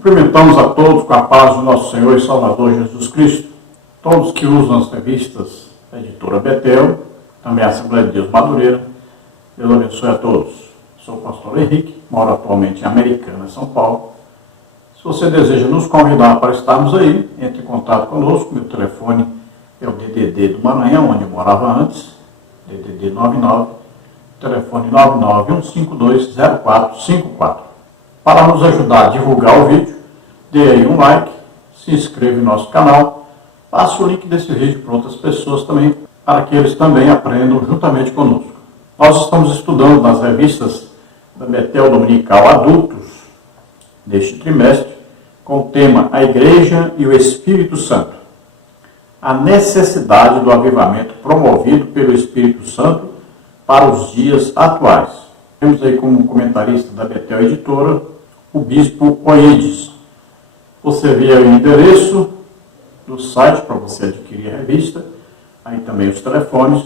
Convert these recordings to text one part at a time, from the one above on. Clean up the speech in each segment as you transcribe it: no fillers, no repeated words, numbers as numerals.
Cumprimentamos a todos com a paz do nosso Senhor e Salvador Jesus Cristo. Todos que usam as revistas da editora Betel, também a Assembleia de Deus Madureira. Deus abençoe a todos. Sou o pastor Henrique, moro atualmente em Americana, São Paulo. Se você deseja nos convidar para estarmos aí, entre em contato conosco. Meu telefone é o DDD do Maranhão, onde eu morava antes, DDD 99, telefone 991520454. Para nos ajudar a divulgar o vídeo, dê aí um like, se inscreva em nosso canal, passe o link desse vídeo para outras pessoas também, para que eles também aprendam juntamente conosco. Nós estamos estudando nas revistas da Betel Dominical Adultos, neste trimestre, com o tema A Igreja e o Espírito Santo. A necessidade do avivamento promovido pelo Espírito Santo para os dias atuais. Temos aí como comentarista da Betel Editora o Bispo Oídes. Você vê aí o endereço do site para você adquirir a revista, aí também os telefones,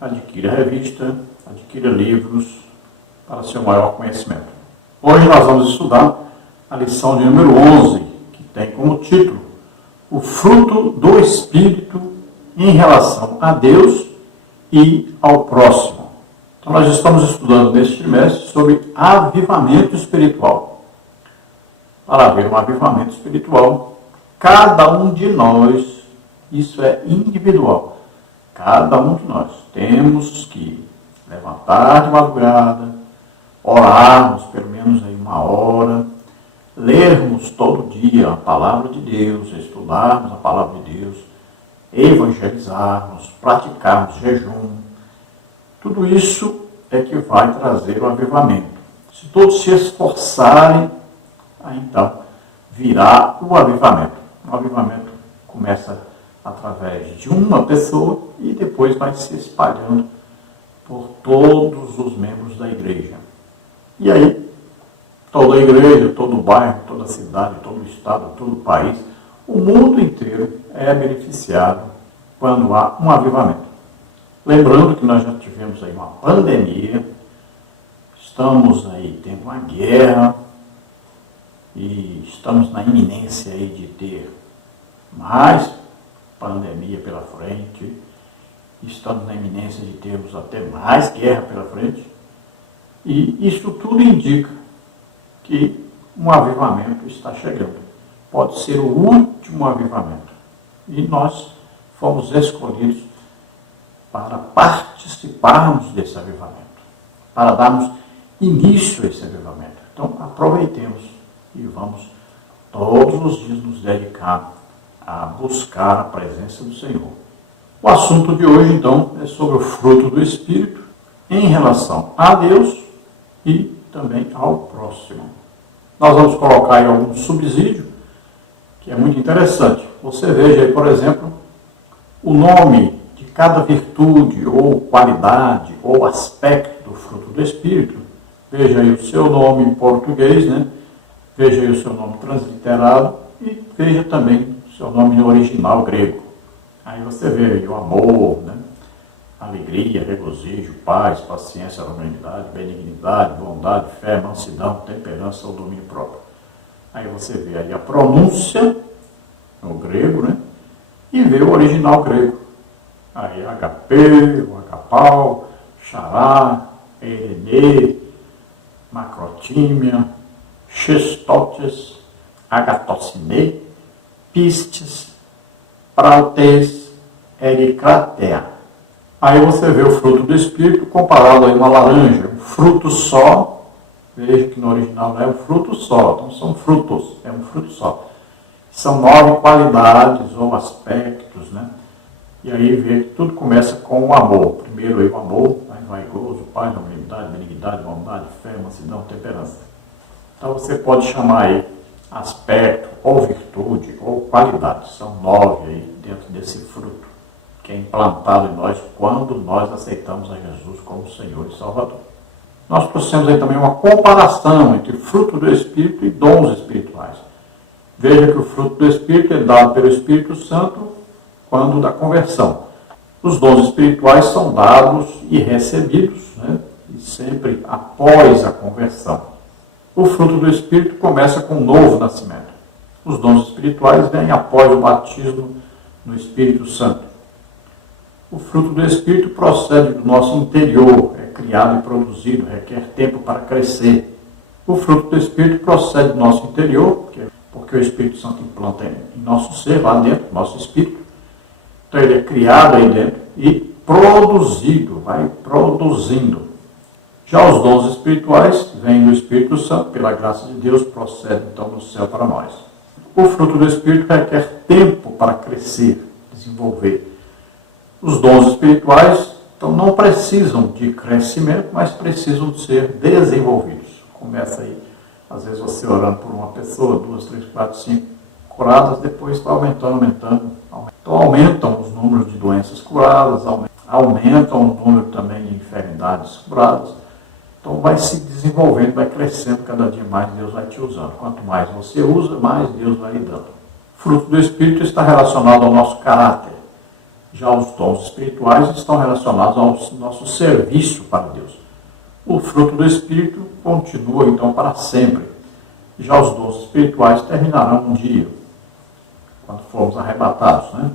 adquira a revista, adquira livros para seu maior conhecimento. Hoje nós vamos estudar a lição de número 11, que tem como título o fruto do Espírito em relação a Deus e ao próximo. Então, nós estamos estudando neste trimestre sobre avivamento espiritual. Para haver um avivamento espiritual, cada um de nós, isso é individual, cada um de nós temos que levantar de madrugada, orarmos pelo menos aí 1 hora, lermos todo dia a palavra de Deus, estudarmos a palavra de Deus, evangelizarmos, praticarmos jejum. Tudo isso é que vai trazer o avivamento. Se todos se esforçarem, aí então virá o avivamento. O avivamento começa através de uma pessoa e depois vai se espalhando por todos os membros da igreja. E aí, toda a igreja, todo o bairro, toda a cidade, todo o estado, todo o país, o mundo inteiro é beneficiado quando há um avivamento. Lembrando que nós já tivemos aí uma pandemia, estamos aí tendo uma guerra e estamos na iminência aí de ter mais pandemia pela frente, estamos na iminência de termos até mais guerra pela frente, e isso tudo indica que um avivamento está chegando. Pode ser o último avivamento. E nós fomos escolhidos para participarmos desse avivamento, para darmos início a esse avivamento. Então, aproveitemos e vamos todos os dias nos dedicar a buscar a presença do Senhor. O assunto de hoje, então, é sobre o fruto do Espírito em relação a Deus e também ao próximo. Nós vamos colocar aí algum subsídio, que é muito interessante. Você veja aí, por exemplo, o nome de cada virtude, ou qualidade, ou aspecto do fruto do Espírito. Veja aí o seu nome em português, né? Veja aí o seu nome transliterado e veja também o seu nome no original grego. Aí você vê aí o amor, né? Alegria, regozijo, paz, paciência, longanimidade, benignidade, bondade, fé, mansidão, temperança ou domínio próprio. Aí você vê aí a pronúncia no grego, né? E vê o original grego. Aí HP, o agapau, xará, erenê, macrotímia, xestotes, agatociné, pistes, prautes, ericratea. Aí você vê o fruto do Espírito comparado a uma laranja, um fruto só. Veja que no original não é um fruto só, então são frutos, é um fruto só. São 9 qualidades ou aspectos, né? E aí vê que tudo começa com o amor. Primeiro aí o amor, aí vai gozo, paz, longanimidade, benignidade, bondade, fé, mansidão, temperança. Então você pode chamar aí aspecto, ou virtude, ou qualidade. São 9 aí dentro desse fruto, que é implantado em nós quando nós aceitamos a Jesus como Senhor e Salvador. Nós trouxemos aí também uma comparação entre fruto do Espírito e dons espirituais. Veja que o fruto do Espírito é dado pelo Espírito Santo quando da conversão. Os dons espirituais são dados e recebidos, né? E sempre após a conversão. O fruto do Espírito começa com um novo nascimento. Os dons espirituais vêm após o batismo no Espírito Santo. O fruto do Espírito procede do nosso interior, é criado e produzido, requer tempo para crescer. O fruto do Espírito procede do nosso interior, porque o Espírito Santo implanta em nosso ser, lá dentro, nosso espírito. Então ele é criado aí dentro e produzido, vai produzindo. Já os dons espirituais vêm do Espírito Santo, pela graça de Deus, procedem então do céu para nós. O fruto do Espírito requer tempo para crescer, desenvolver. Os dons espirituais, então, não precisam de crescimento, mas precisam de ser desenvolvidos. Começa aí, às vezes você orando por uma pessoa, 2, 3, 4, 5 curadas, depois está aumentando. Então aumentam os números de doenças curadas, aumentam o número também de enfermidades curadas. Então vai se desenvolvendo, vai crescendo cada dia mais, Deus vai te usando. Quanto mais você usa, mais Deus vai lhe dando. O fruto do Espírito está relacionado ao nosso caráter. Já os dons espirituais estão relacionados ao nosso serviço para Deus. O fruto do Espírito continua então para sempre. Já os dons espirituais terminarão um dia, quando formos arrebatados, né?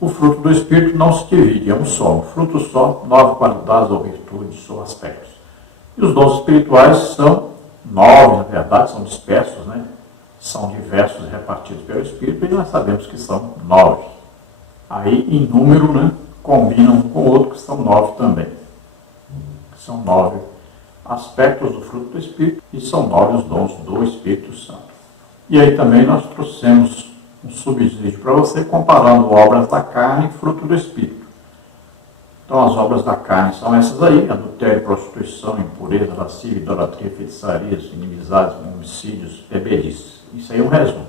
O fruto do Espírito não se divide, é um só. Um fruto só, 9 qualidades ou virtudes ou aspectos. E os dons espirituais são 9, na verdade, são dispersos, né? São diversos e repartidos pelo Espírito, e nós sabemos que são 9. Aí, em número, né, combinam um com o outro, que são 9 também. São 9 aspectos do fruto do Espírito, e são 9 os dons do Espírito Santo. E aí também nós trouxemos um subsídio para você, comparando obras da carne e fruto do Espírito. Então, as obras da carne são essas aí: adultério, prostituição, impureza, lascívia, idolatria, feitiçarias, inimizades, homicídios, bebedices. Isso aí é um resumo.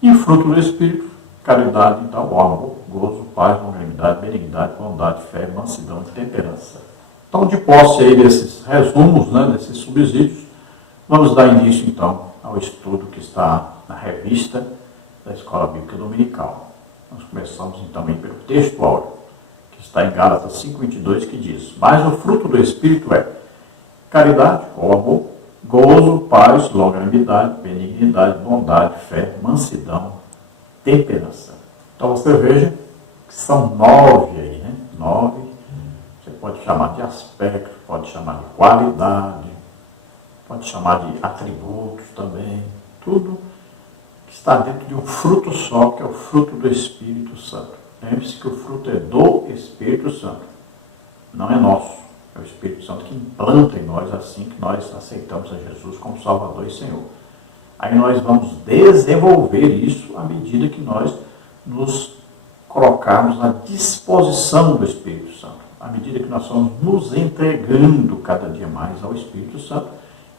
E o fruto do Espírito, caridade, então, amor, gozo, paz, longanimidade, benignidade, bondade, fé, mansidão e temperança. Então, de posse aí desses resumos, né, desses subsídios, vamos dar início, então, ao estudo que está na revista da Escola Bíblica Dominical. Nós começamos, então, aí pelo texto áureo, que está em Gálatas 5:22, que diz: mas o fruto do Espírito é caridade, ou amor, gozo, paz, longanimidade, benignidade, bondade, fé, mansidão, temperança. Então você veja que são 9 aí, né? 9, você pode chamar de aspecto, pode chamar de qualidade, pode chamar de atributos também, tudo que está dentro de um fruto só, que é o fruto do Espírito Santo. Lembre-se que o fruto é do Espírito Santo, não é nosso. É o Espírito Santo que implanta em nós assim que nós aceitamos a Jesus como Salvador e Senhor. Aí nós vamos desenvolver isso à medida que nós nos colocarmos à disposição do Espírito Santo. À medida que nós vamos nos entregando cada dia mais ao Espírito Santo,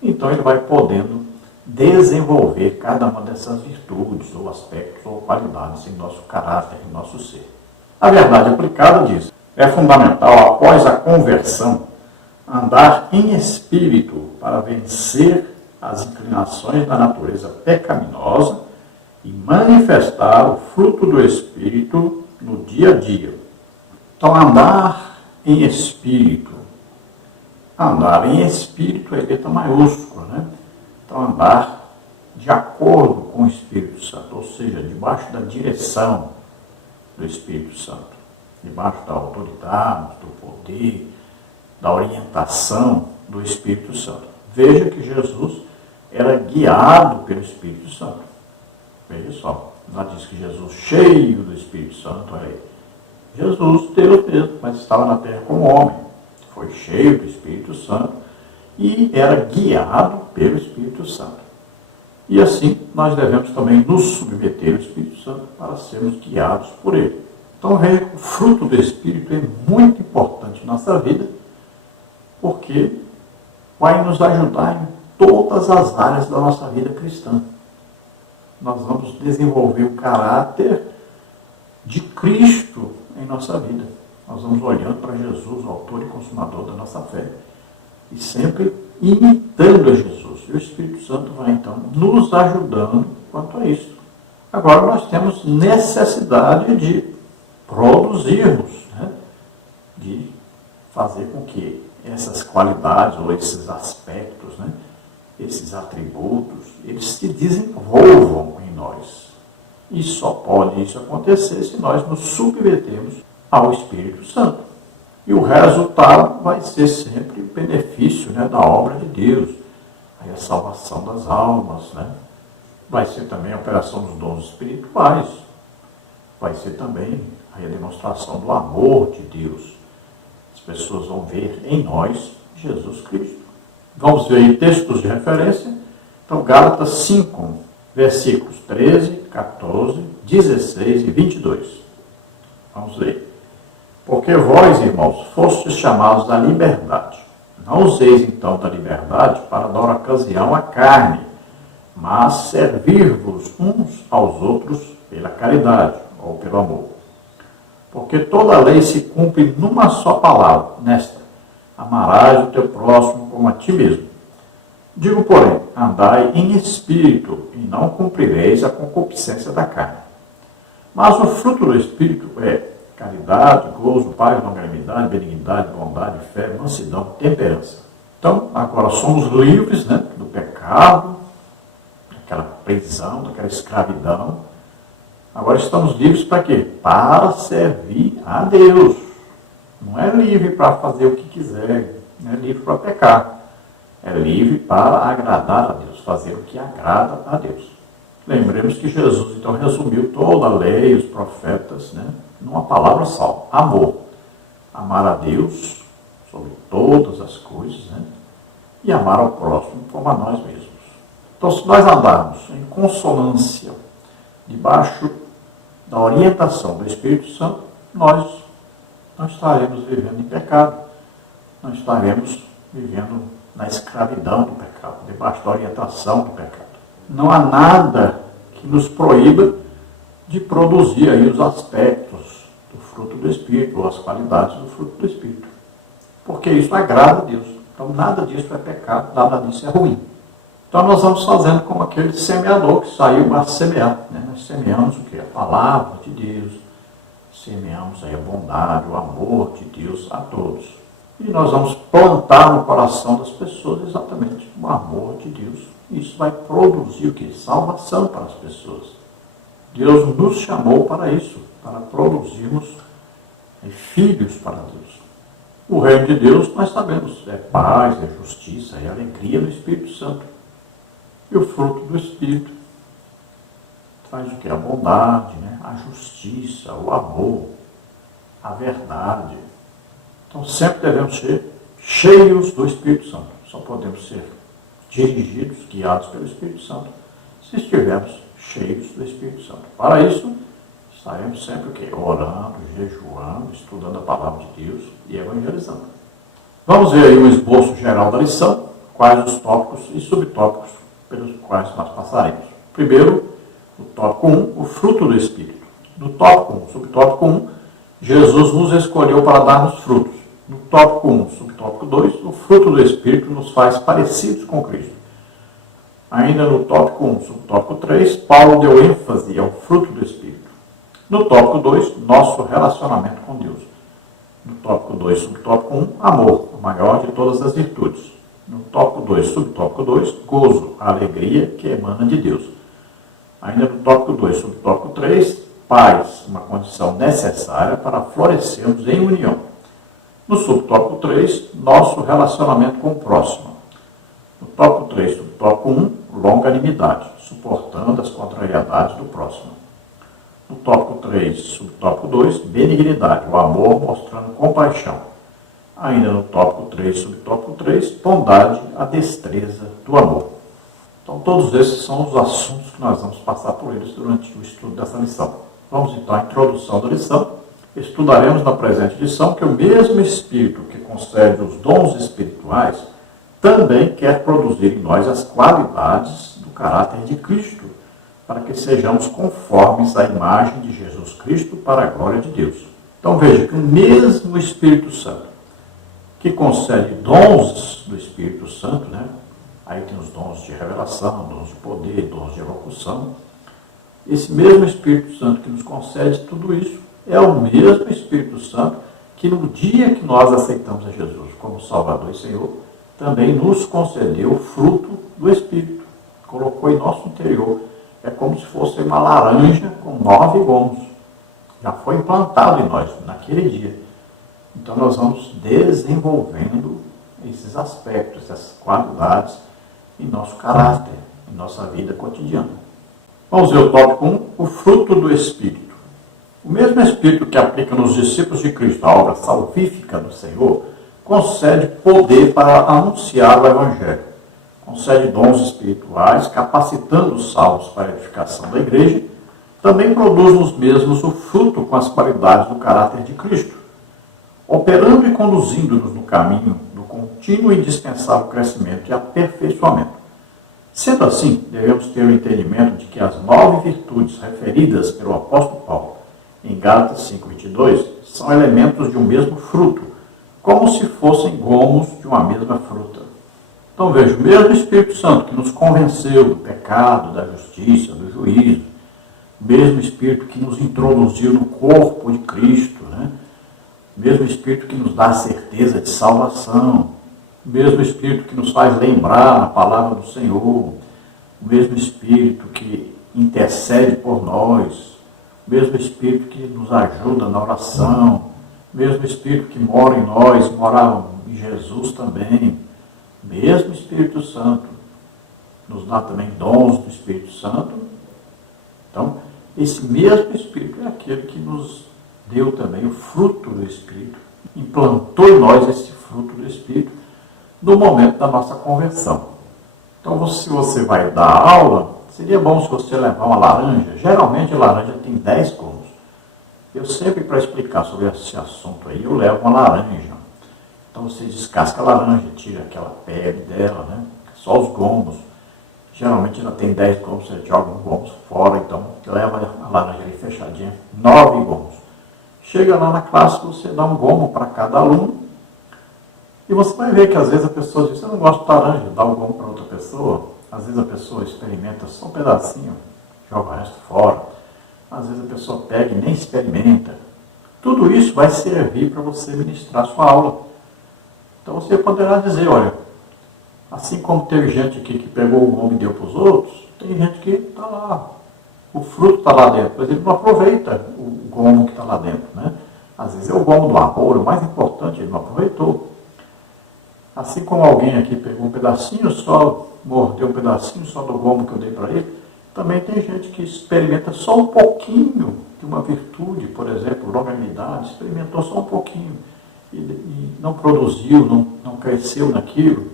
então ele vai podendo desenvolver cada uma dessas virtudes, ou aspectos, ou qualidades em nosso caráter, em nosso ser. A verdade aplicada diz: é fundamental, após a conversão, andar em espírito para vencer as inclinações da natureza pecaminosa e manifestar o fruto do Espírito no dia a dia. Então, andar em espírito. Andar em espírito é letra maiúscula, né? Então, andar de acordo com o Espírito Santo, ou seja, debaixo da direção do Espírito Santo, debaixo da autoridade, do poder, da orientação do Espírito Santo. Veja que Jesus era guiado pelo Espírito Santo. Veja só, lá diz que Jesus, cheio do Espírito Santo, olha aí. Jesus, Deus mesmo, mas estava na terra como homem. Foi cheio do Espírito Santo e era guiado pelo Espírito Santo. E assim, nós devemos também nos submeter ao Espírito Santo para sermos guiados por ele. Então, veja que o fruto do Espírito é muito importante em nossa vida, porque vai nos ajudar em todas as áreas da nossa vida cristã. Nós vamos desenvolver o caráter de Cristo em nossa vida. Nós vamos olhando para Jesus, o autor e consumador da nossa fé, e sempre imitando a Jesus. E o Espírito Santo vai, então, nos ajudando quanto a isso. Agora, nós temos necessidade de produzirmos, né? De fazer com que essas qualidades ou esses aspectos, né, esses atributos, eles se desenvolvam em nós. E só pode isso acontecer se nós nos submetemos ao Espírito Santo. E o resultado vai ser sempre o benefício, da obra de Deus. Aí a salvação das almas, vai ser também a operação dos dons espirituais. Vai ser também a demonstração do amor de Deus. As pessoas vão ver em nós Jesus Cristo. Vamos ver aí textos de referência. Então, Gálatas 5, versículos 13, 14, 16 e 22. Vamos ler. Porque vós, irmãos, fostes chamados à liberdade. Não useis, então, da liberdade para dar ocasião à carne, mas servir-vos uns aos outros pela caridade, ou pelo amor. Porque toda a lei se cumpre numa só palavra, nesta: amarás o teu próximo como a ti mesmo. Digo, porém, andai em espírito, e não cumprireis a concupiscência da carne. Mas o fruto do Espírito é caridade, gozo, paz, longanimidade, benignidade, bondade, fé, mansidão, temperança. Então, agora somos livres do pecado, daquela prisão, daquela escravidão. Agora estamos livres para quê? Para servir a Deus. Não é livre para fazer o que quiser, não é livre para pecar. É livre para agradar a Deus, fazer o que agrada a Deus. Lembremos que Jesus, então, resumiu toda a lei, os profetas, numa palavra só: amor. Amar a Deus sobre todas as coisas, e amar ao próximo como a nós mesmos. Então, se nós andarmos em consonância, debaixo da orientação do Espírito Santo, nós não estaremos vivendo em pecado, não estaremos vivendo na escravidão do pecado, debaixo da orientação do pecado. Não há nada que nos proíba de produzir aí os aspectos do fruto do Espírito, ou as qualidades do fruto do Espírito. Porque isso agrada a Deus. Então nada disso é pecado, nada disso é ruim. Então nós vamos fazendo como aquele semeador que saiu a semear. Nós semeamos o quê? A palavra de Deus, semeamos aí a bondade, o amor de Deus a todos. E nós vamos plantar no coração das pessoas exatamente o amor de Deus. Isso vai produzir o quê? Salvação para as pessoas. Deus nos chamou para isso, para produzirmos filhos para Deus. O reino de Deus, nós sabemos, é paz, é justiça, é alegria no Espírito Santo. E o fruto do Espírito traz o que? A bondade, a justiça, o amor, a verdade. Então sempre devemos ser cheios do Espírito Santo. Só podemos ser dirigidos, guiados pelo Espírito Santo, se estivermos cheios do Espírito Santo. Para isso, estaremos sempre o quê? Orando, jejuando, estudando a palavra de Deus e evangelizando. Vamos ver aí um esboço geral da lição, quais os tópicos e subtópicos pelos quais nós passaremos. Primeiro, o tópico 1, o fruto do Espírito. No tópico 1, subtópico 1, Jesus nos escolheu para darmos frutos. No tópico 1, subtópico 2, o fruto do Espírito nos faz parecidos com Cristo. Ainda no tópico 1, subtópico 3, Paulo deu ênfase ao fruto do Espírito. No tópico 2, nosso relacionamento com Deus. No tópico 2, subtópico 1, amor, o maior de todas as virtudes. No tópico 2, subtópico 2, gozo, a alegria que emana de Deus. Ainda no tópico 2, subtópico 3, paz, uma condição necessária para florescermos em união. No subtópico 3, nosso relacionamento com o próximo. No tópico 3, subtópico 1, longanimidade, suportando as contrariedades do próximo. No tópico 3, subtópico 2, benignidade, o amor mostrando compaixão. Ainda no tópico 3, subtópico 3, bondade, a destreza do amor. Então todos esses são os assuntos que nós vamos passar por eles durante o estudo dessa lição. Vamos então à introdução da lição. Estudaremos na presente lição que o mesmo Espírito que concede os dons espirituais também quer produzir em nós as qualidades do caráter de Cristo, para que sejamos conformes à imagem de Jesus Cristo para a glória de Deus. Então veja que o mesmo Espírito Santo que concede dons do Espírito Santo, aí tem os dons de revelação, dons de poder, dons de elocução. Esse mesmo Espírito Santo que nos concede tudo isso é o mesmo Espírito Santo que no dia que nós aceitamos a Jesus como Salvador e Senhor, também nos concedeu o fruto do Espírito, colocou em nosso interior. É como se fosse uma laranja com 9 gomos. Já foi implantado em nós naquele dia. Então nós vamos desenvolvendo esses aspectos, essas qualidades em nosso caráter, em nossa vida cotidiana. Vamos ver o tópico 1, o fruto do Espírito. O mesmo Espírito que aplica nos discípulos de Cristo a obra salvífica do Senhor, concede poder para anunciar o Evangelho. Concede dons espirituais, capacitando os salvos para a edificação da igreja. Também produz nos mesmos o fruto com as qualidades do caráter de Cristo, operando e conduzindo-nos no caminho do contínuo e indispensável crescimento e aperfeiçoamento. Sendo assim, devemos ter o entendimento de que as 9 virtudes referidas pelo apóstolo Paulo em Gálatas 5:22 são elementos de um mesmo fruto, como se fossem gomos de uma mesma fruta. Então veja, o mesmo Espírito Santo que nos convenceu do pecado, da justiça, do juízo, o mesmo Espírito que nos introduziu no corpo de Cristo, né? O mesmo Espírito que nos dá a certeza de salvação, o mesmo Espírito que nos faz lembrar a palavra do Senhor, o mesmo Espírito que intercede por nós, o mesmo Espírito que nos ajuda na oração, o mesmo Espírito que mora em nós, morava em Jesus também, o mesmo Espírito Santo nos dá também dons do Espírito Santo. Então, esse mesmo Espírito é aquele que nos deu também o fruto do Espírito, implantou em nós esse fruto do Espírito no momento da nossa conversão. Então, se você vai dar aula, seria bom se você levar uma laranja. Geralmente a laranja tem 10 gomos. Eu sempre, para explicar sobre esse assunto aí, eu levo uma laranja. Então você descasca a laranja, tira aquela pele dela, né? Só os gomos. Geralmente ela tem 10 gomos, você joga os gomos fora, então leva a laranja ali fechadinha, 9 gomos. Chega lá na classe, você dá um gomo para cada aluno, e você vai ver que às vezes a pessoa diz, eu não gosto de laranja, dá um gomo para outra pessoa. Às vezes a pessoa experimenta só um pedacinho, joga o resto fora. Às vezes a pessoa pega e nem experimenta. Tudo isso vai servir para você ministrar sua aula. Então você poderá dizer, olha, assim como teve gente aqui que pegou o gomo e deu para os outros, tem gente que está lá, o fruto está lá dentro, mas ele não aproveita o gomo que está lá dentro, né? Às vezes é o gomo do amor, o mais importante, ele não aproveitou. Assim como alguém aqui pegou um pedacinho só, mordeu um pedacinho só do gomo que eu dei para ele, também tem gente que experimenta só um pouquinho de uma virtude, por exemplo, longanimidade, experimentou só um pouquinho e não produziu, não cresceu naquilo.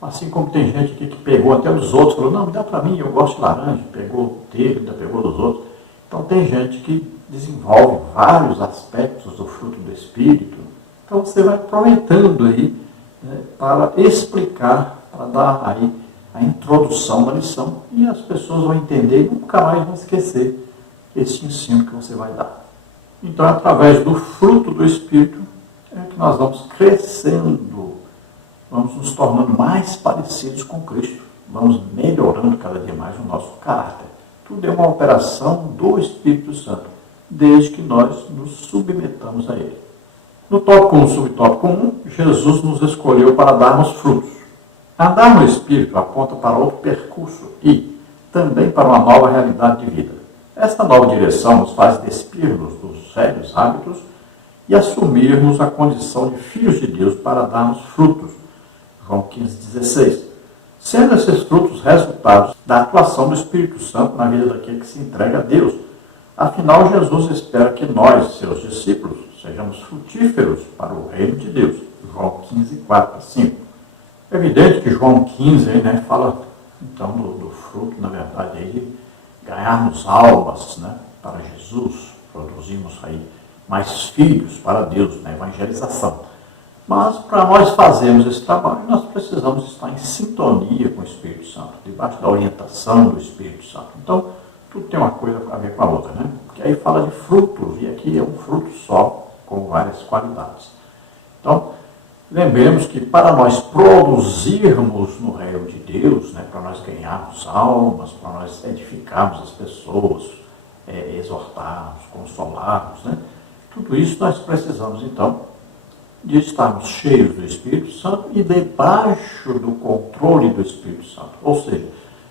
Assim como tem gente aqui que pegou até dos outros, falou, não, me dá para mim, eu gosto de laranja, pegou dele, ainda pegou dos outros. Então tem gente que desenvolve vários aspectos do fruto do Espírito. Então você vai aproveitando aí, né, para explicar, para dar aí a introdução da lição, e as pessoas vão entender e nunca mais vão esquecer esse ensino que você vai dar. Então, através do fruto do Espírito, é que nós vamos crescendo, vamos nos tornando mais parecidos com Cristo, vamos melhorando cada dia mais o nosso caráter. Tudo é uma operação do Espírito Santo, desde que nós nos submetamos a Ele. No tópico 1, subtópico 1, Jesus nos escolheu para darmos frutos. Andar no Espírito aponta para outro percurso e também para uma nova realidade de vida. Esta nova direção nos faz despir-nos dos velhos hábitos e assumirmos a condição de filhos de Deus para darmos frutos. João 15,16. Sendo esses frutos resultados da atuação do Espírito Santo na vida daquele que se entrega a Deus. Afinal, Jesus espera que nós, seus discípulos, sejamos frutíferos para o reino de Deus. João 15, 4 a 5. É evidente que João 15 aí, né, fala então do fruto, na verdade, aí, de ganharmos almas, né, para Jesus, produzimos aí mais filhos para Deus, na evangelização. Mas para nós fazermos esse trabalho, nós precisamos estar em sintonia com o Espírito Santo, debaixo da orientação do Espírito Santo. Então, tudo tem uma coisa a ver com a outra, né? Porque aí fala de frutos, e aqui é um fruto só, com várias qualidades. Então, lembremos que para nós produzirmos no reino de Deus, né, para nós ganharmos almas, para nós edificarmos as pessoas, exortarmos, consolarmos, né, tudo isso nós precisamos, então, de estarmos cheios do Espírito Santo e debaixo do controle do Espírito Santo. Ou seja,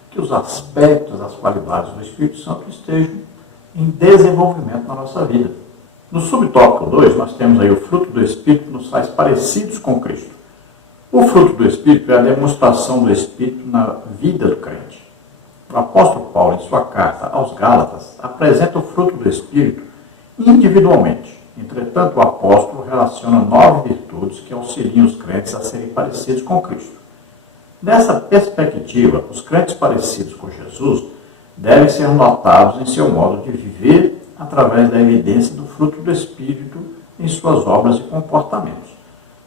que os aspectos, as qualidades do Espírito Santo estejam em desenvolvimento na nossa vida. No subtópico 2, nós temos aí o fruto do Espírito que nos faz parecidos com Cristo. O fruto do Espírito é a demonstração do Espírito na vida do crente. O apóstolo Paulo, em sua carta aos Gálatas, apresenta o fruto do Espírito individualmente. Entretanto, o apóstolo relaciona 9 virtudes que auxiliam os crentes a serem parecidos com Cristo. Nessa perspectiva, os crentes parecidos com Jesus devem ser notados em seu modo de viver através da evidência do fruto do Espírito em suas obras e comportamentos.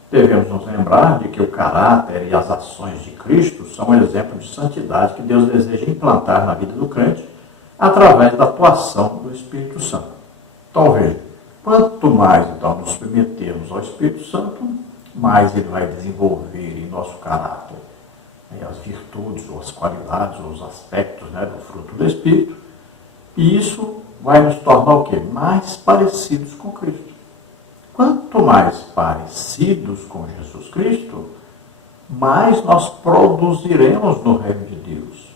Devemos nos lembrar de que o caráter e as ações de Cristo são um exemplo de santidade que Deus deseja implantar na vida do crente através da atuação do Espírito Santo. Então, veja, quanto mais então nos submetermos ao Espírito Santo, mais ele vai desenvolver em nosso caráter as virtudes, ou as qualidades, ou os aspectos do fruto do Espírito, e isso vai nos tornar o quê? Mais parecidos com Cristo. Quanto mais parecidos com Jesus Cristo, mais nós produziremos no reino de Deus,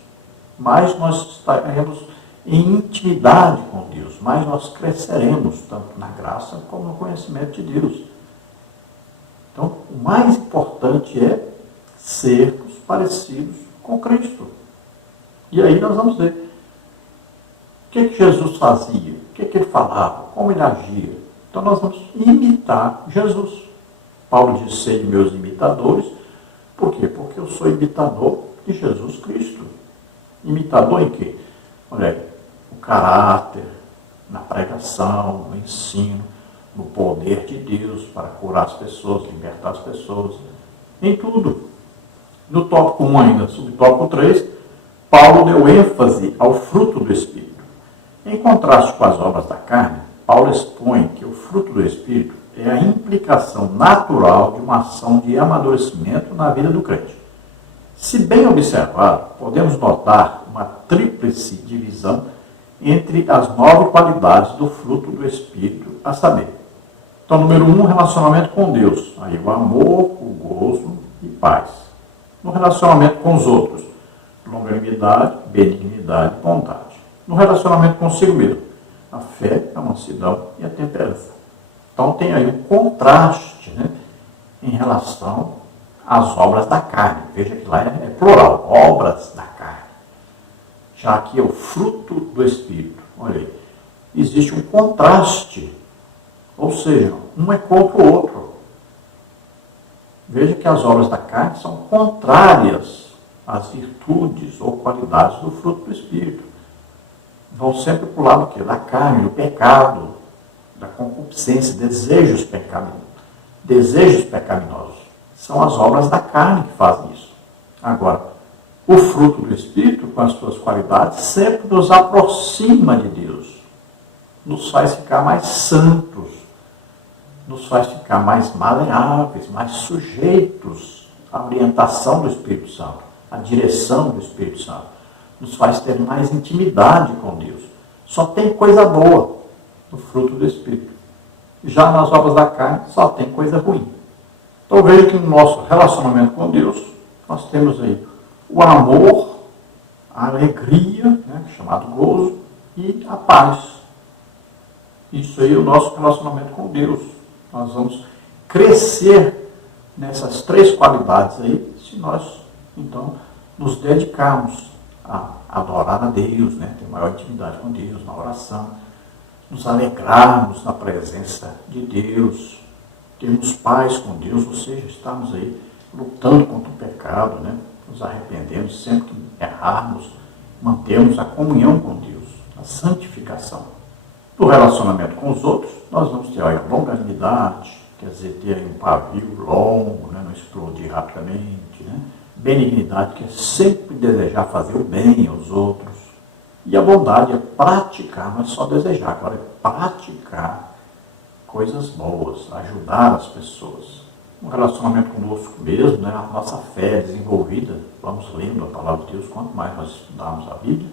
mais nós estaremos em intimidade com Deus, mais nós cresceremos tanto na graça como no conhecimento de Deus. Então, o mais importante é sermos parecidos com Cristo. E aí nós vamos ver o que Jesus fazia, o que ele falava, como ele agia. Então nós vamos imitar Jesus. Paulo diz: sede meus imitadores. Por quê? Porque eu sou imitador de Jesus Cristo. Imitador em quê? Olha aí, o caráter, na pregação, no ensino, no poder de Deus para curar as pessoas, libertar as pessoas, em tudo. No tópico 1 ainda, subtópico 3, Paulo deu ênfase ao fruto do Espírito. Em contraste com as obras da carne, Paulo expõe que o fruto do Espírito é a implicação natural de uma ação de amadurecimento na vida do crente. Se bem observado, podemos notar uma tríplice divisão entre as 9 qualidades do fruto do Espírito, a saber. Então, número 1, relacionamento com Deus. Aí o amor, o gozo e paz. No relacionamento com os outros, longanimidade, benignidade e bondade. No relacionamento consigo mesmo, a fé, a mansidão e a temperança. Então tem aí um contraste em relação às obras da carne. Veja que lá é plural, obras da carne. Já aqui é o fruto do Espírito. Olha aí, existe um contraste, ou seja, um é contra o outro. Veja que as obras da carne são contrárias às virtudes ou qualidades do fruto do Espírito. Vão sempre para o lado do quê? Da carne, do pecado, da concupiscência, desejos pecaminosos. São as obras da carne que fazem isso. Agora, o fruto do Espírito, com as suas qualidades, sempre nos aproxima de Deus. Nos faz ficar mais santos. Nos faz ficar mais maleáveis, mais sujeitos à orientação do Espírito Santo, à direção do Espírito Santo. Nos faz ter mais intimidade com Deus. Só tem coisa boa no fruto do Espírito. Já nas obras da carne, só tem coisa ruim. Então veja que no nosso relacionamento com Deus, nós temos aí o amor, a alegria, chamado gozo, e a paz. Isso aí é o nosso relacionamento com Deus. Nós vamos crescer nessas 3 qualidades aí, se nós, então, nos dedicarmos a adorar a Deus, ter maior intimidade com Deus na oração, nos alegrarmos na presença de Deus, termos paz com Deus, ou seja, estarmos aí lutando contra o pecado, nos arrependendo sempre que errarmos, mantermos a comunhão com Deus, a santificação. No relacionamento com os outros, nós vamos ter a longanimidade, quer dizer, ter aí um pavio longo, não explodir rapidamente, benignidade, que é sempre desejar fazer o bem aos outros. E a bondade é praticar, não é só desejar, agora é praticar coisas boas, ajudar as pessoas. No relacionamento conosco mesmo, a nossa fé é desenvolvida, vamos lendo a palavra de Deus, quanto mais nós estudarmos a Bíblia,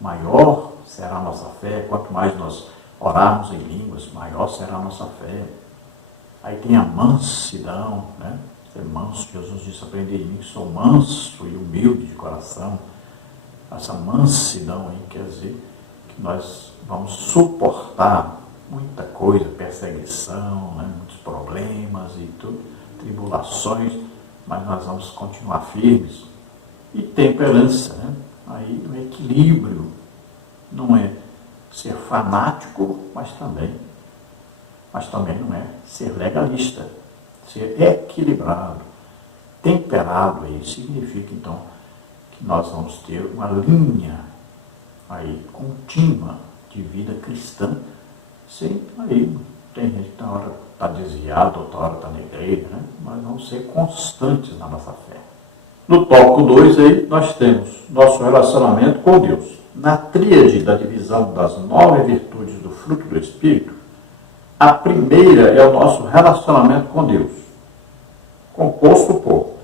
maior será a nossa fé, quanto mais nós orarmos em línguas, maior será a nossa fé. Aí tem a mansidão, né? Ser manso, Jesus disse, aprendei de mim que sou manso e humilde de coração. Essa mansidão aí quer dizer que nós vamos suportar muita coisa, perseguição, né? Muitos problemas e tudo, tribulações, mas nós vamos continuar firmes. E temperança, né? Aí o equilíbrio não é ser fanático, mas também não é ser legalista, ser equilibrado, temperado. Aí significa então que nós vamos ter uma linha aí contínua de vida cristã, sem aí tem gente que na hora está desviado, outra hora está na igreja, né? Mas vamos ser constantes na nossa fé. No tópico 2 aí nós temos nosso relacionamento com Deus. Na tríade da divisão das 9 virtudes do fruto do Espírito, a primeira é o nosso relacionamento com Deus, composto por,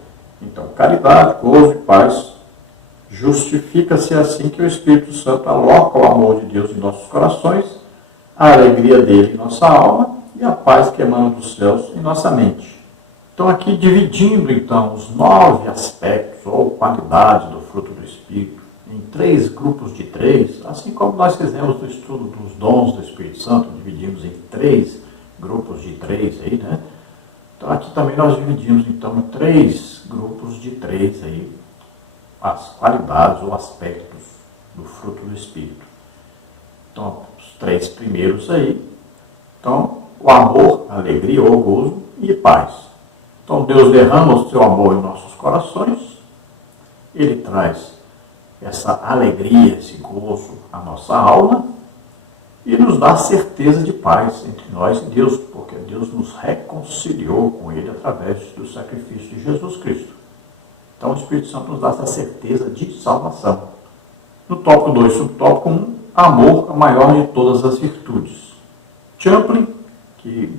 então, caridade, gozo e paz. Justifica-se assim que o Espírito Santo aloca o amor de Deus em nossos corações, a alegria dele em nossa alma e a paz que emana dos céus em nossa mente. Então, aqui dividindo então os 9 aspectos ou qualidades do fruto do Espírito em 3 grupos de 3, assim como nós fizemos no estudo dos dons do Espírito Santo, dividimos em 3 grupos de 3 aí, né? Então, aqui também nós dividimos então em 3 grupos de 3 aí, as qualidades ou aspectos do fruto do Espírito. Então, os 3 primeiros aí, então, o amor, a alegria ou gozo e paz. Então, Deus derrama o seu amor em nossos corações, Ele traz essa alegria, esse gozo à nossa alma e nos dá certeza de paz entre nós e Deus, porque Deus nos reconciliou com Ele através do sacrifício de Jesus Cristo. Então, o Espírito Santo nos dá essa certeza de salvação. No tópico 2, subtópico 1, amor, a maior de todas as virtudes. Champlin, que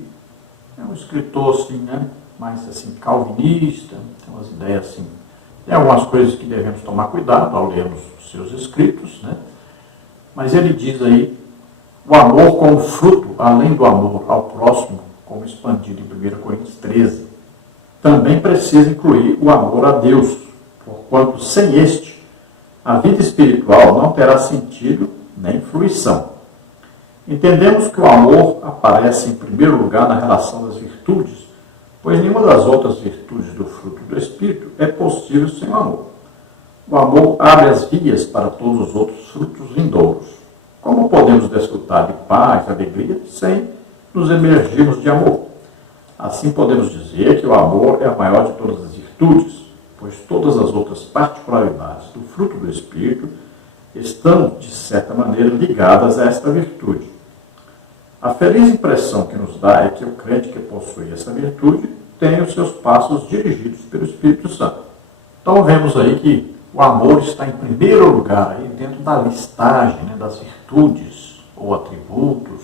é um escritor assim, né, mais assim, calvinista, tem umas ideias assim. Tem algumas coisas que devemos tomar cuidado ao lermos os seus escritos, né? Mas ele diz aí, o amor como fruto, além do amor ao próximo, como expandido em 1 Coríntios 13, também precisa incluir o amor a Deus, porquanto sem este, a vida espiritual não terá sentido nem fruição. Entendemos que o amor aparece em primeiro lugar na relação das virtudes, pois nenhuma das outras virtudes do fruto do Espírito é possível sem o amor. O amor abre as vias para todos os outros frutos vindouros. Como podemos desfrutar de paz e alegria sem nos emergirmos de amor? Assim podemos dizer que o amor é a maior de todas as virtudes, pois todas as outras particularidades do fruto do Espírito estão, de certa maneira, ligadas a esta virtude. A feliz impressão que nos dá é que o crente que possui essa virtude tem os seus passos dirigidos pelo Espírito Santo. Então vemos aí que o amor está em primeiro lugar aí dentro da listagem, né, das virtudes ou atributos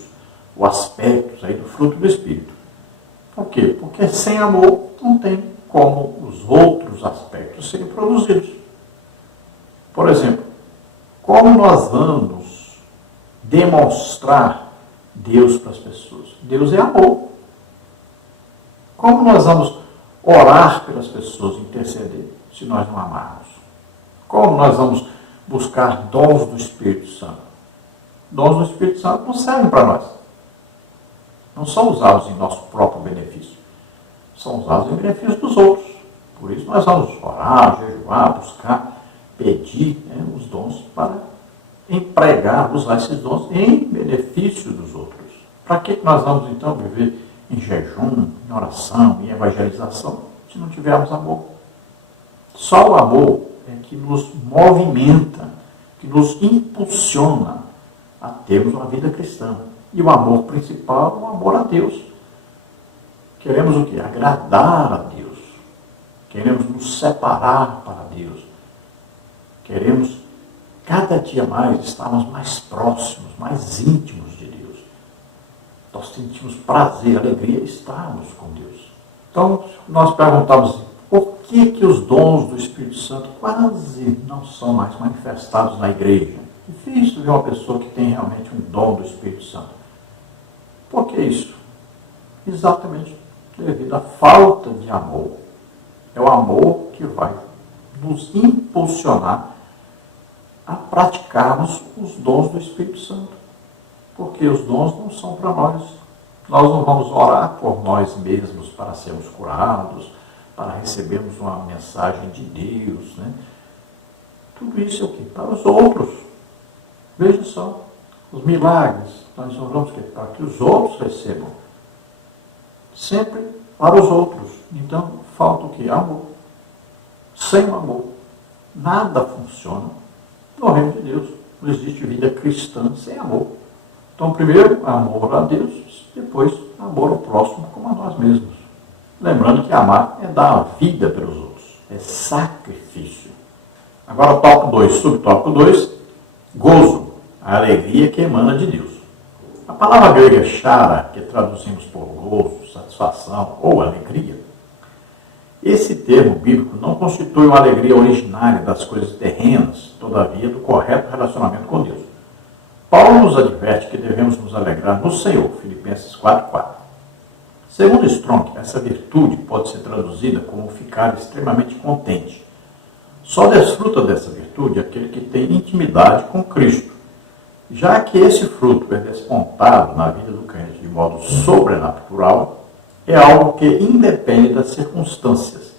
ou aspectos aí do fruto do Espírito. Por quê? Porque sem amor não tem como os outros aspectos serem produzidos. Por exemplo, como nós vamos demonstrar Deus para as pessoas? Deus é amor. Como nós vamos orar pelas pessoas, interceder, se nós não amarmos? Como nós vamos buscar dons do Espírito Santo? Dons do Espírito Santo não servem para nós. Não são usados em nosso próprio benefício. São usados em benefício dos outros. Por isso nós vamos orar, jejuar, buscar, pedir, né, os dons para empregar, usar esses dons em benefício dos outros. Para que nós vamos então viver em jejum, em oração, em evangelização, se não tivermos amor? Só o amor é que nos movimenta, que nos impulsiona a termos uma vida cristã. E o amor principal é o amor a Deus. Queremos o quê? Agradar a Deus. Queremos nos separar para Deus. Queremos cada dia mais estarmos mais próximos, mais íntimos de Deus. Nós sentimos prazer, alegria em estarmos com Deus. Então, nós perguntamos por que os dons do Espírito Santo quase não são mais manifestados na igreja. É difícil ver uma pessoa que tem realmente um dom do Espírito Santo. Por que isso? Exatamente devido à falta de amor. É o amor que vai nos impulsionar a praticarmos os dons do Espírito Santo. Porque os dons não são para nós. Nós não vamos orar por nós mesmos para sermos curados, para recebermos uma mensagem de Deus, né? Tudo isso é o quê? Para os outros. Veja só, os milagres, nós oramos para que os outros recebam. Sempre para os outros. Então, falta o quê? Amor. Sem o amor, nada funciona no reino de Deus. Não existe vida cristã sem amor. Então, primeiro, amor a Deus, depois, amor ao próximo como a nós mesmos. Lembrando que amar é dar a vida pelos outros, é sacrifício. Agora, tópico 2, subtópico 2, gozo, a alegria que emana de Deus. A palavra grega chara, que traduzimos por gozo, satisfação ou alegria, esse termo bíblico não constitui uma alegria originária das coisas terrenas, todavia, do correto relacionamento com Deus. Paulo nos adverte que devemos nos alegrar no Senhor, Filipenses 4:4. Segundo Strong, essa virtude pode ser traduzida como ficar extremamente contente. Só desfruta dessa virtude aquele que tem intimidade com Cristo, já que esse fruto é despontado na vida do crente de modo sobrenatural, é algo que independe das circunstâncias.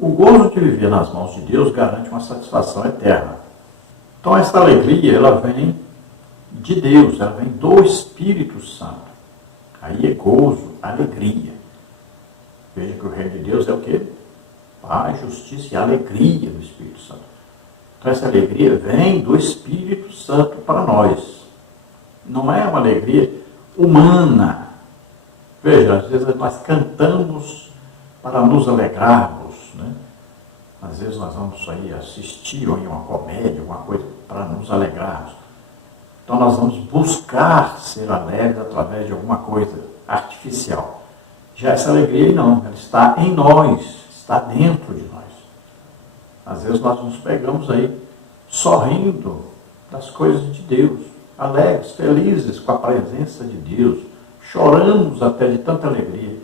O gozo de viver nas mãos de Deus garante uma satisfação eterna. Então essa alegria, ela vem de Deus, ela vem do Espírito Santo. Aí é gozo, alegria. Veja que o reino de Deus é o quê? Paz, justiça e alegria do Espírito Santo. Então essa alegria vem do Espírito Santo para nós. Não é uma alegria humana. Veja, às vezes nós cantamos para nos alegrarmos, né? Às vezes nós vamos aí assistir ou em uma comédia, alguma coisa, para nos alegrarmos. Então nós vamos buscar ser alegres através de alguma coisa artificial. Já essa alegria não, ela está em nós, está dentro de nós. Às vezes nós nos pegamos aí sorrindo das coisas de Deus, alegres, felizes com a presença de Deus, choramos até de tanta alegria.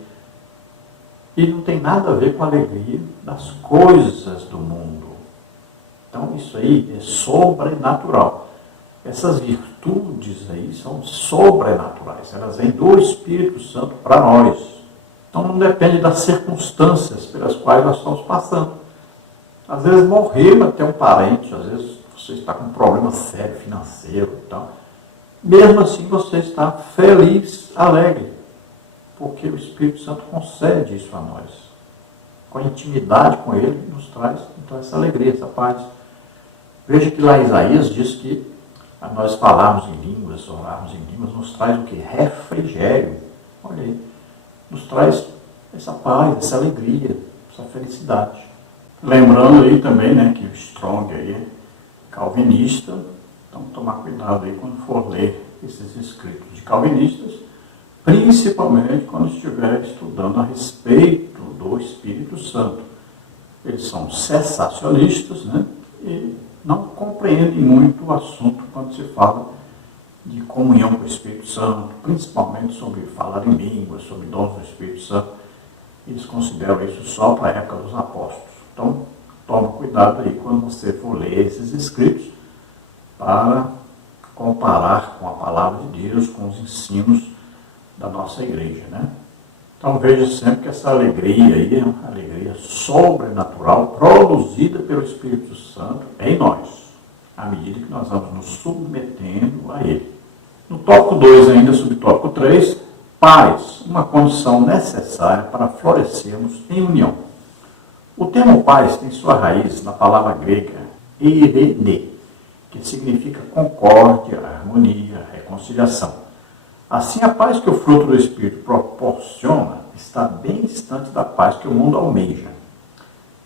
E não tem nada a ver com a alegria das coisas do mundo. Então isso aí é sobrenatural. Essas virtudes aí são sobrenaturais. Elas vêm do Espírito Santo para nós. Então não depende das circunstâncias pelas quais nós estamos passando. Às vezes morreu até um parente, às vezes você está com um problema sério financeiro e tal. Mesmo assim você está feliz, alegre, porque o Espírito Santo concede isso a nós. Com a intimidade com Ele, nos traz então essa alegria, essa paz. Veja que lá em Isaías diz que a nós falarmos em línguas, orarmos em línguas, nos traz o que? Refrigério. Olha aí, nos traz essa paz, essa alegria, essa felicidade. Lembrando aí também, né, que o Strong aí é calvinista, então tomar cuidado aí quando for ler esses escritos de calvinistas, principalmente quando estiver estudando a respeito do Espírito Santo. Eles são cessacionistas, né, e não compreendem muito o assunto quando se fala de comunhão com o Espírito Santo, principalmente sobre falar em línguas, sobre dons do Espírito Santo. Eles consideram isso só para a época dos apóstolos. Então, tome cuidado aí quando você for ler esses escritos para comparar com a palavra de Deus, com os ensinos da nossa igreja, né? Então veja sempre que essa alegria aí é uma alegria sobrenatural produzida pelo Espírito Santo em nós, à medida que nós vamos nos submetendo a Ele. No tópico 2 ainda, subtópico 3, paz, uma condição necessária para florescermos em união. O termo paz tem sua raiz na palavra grega eirene, que significa concórdia, harmonia, reconciliação. Assim, a paz que o fruto do Espírito proporciona está bem distante da paz que o mundo almeja.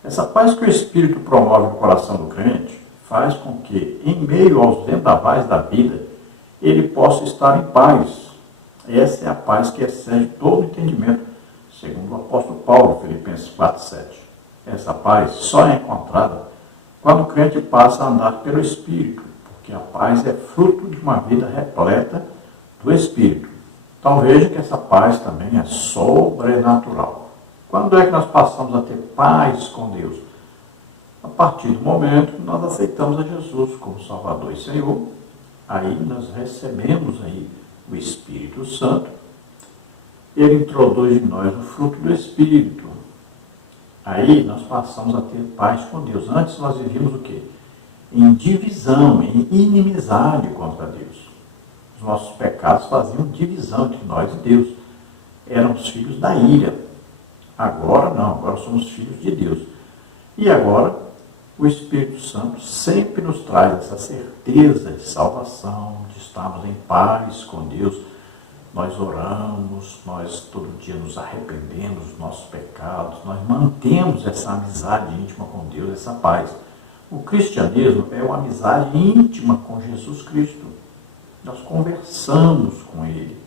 Essa paz que o Espírito promove no coração do crente faz com que, em meio aos vendavais da vida, ele possa estar em paz. Essa é a paz que excede todo entendimento, segundo o apóstolo Paulo, Filipenses 4:7. Essa paz só é encontrada quando o crente passa a andar pelo Espírito, porque a paz é fruto de uma vida repleta do Espírito. Então veja que essa paz também é sobrenatural. Quando é que nós passamos a ter paz com Deus? A partir do momento que nós aceitamos a Jesus como Salvador e Senhor, aí nós recebemos aí o Espírito Santo, ele introduz em nós o fruto do Espírito. Aí nós passamos a ter paz com Deus. Antes nós vivíamos o quê? Em divisão, em inimizade contra Deus. Os nossos pecados faziam divisão entre nós e Deus. Éramos filhos da ira. Agora não, agora somos filhos de Deus. E agora o Espírito Santo sempre nos traz essa certeza de salvação, de estarmos em paz com Deus. Nós oramos, nós todo dia nos arrependemos dos nossos pecados, nós mantemos essa amizade íntima com Deus, essa paz. O cristianismo é uma amizade íntima com Jesus Cristo. Nós conversamos com Ele.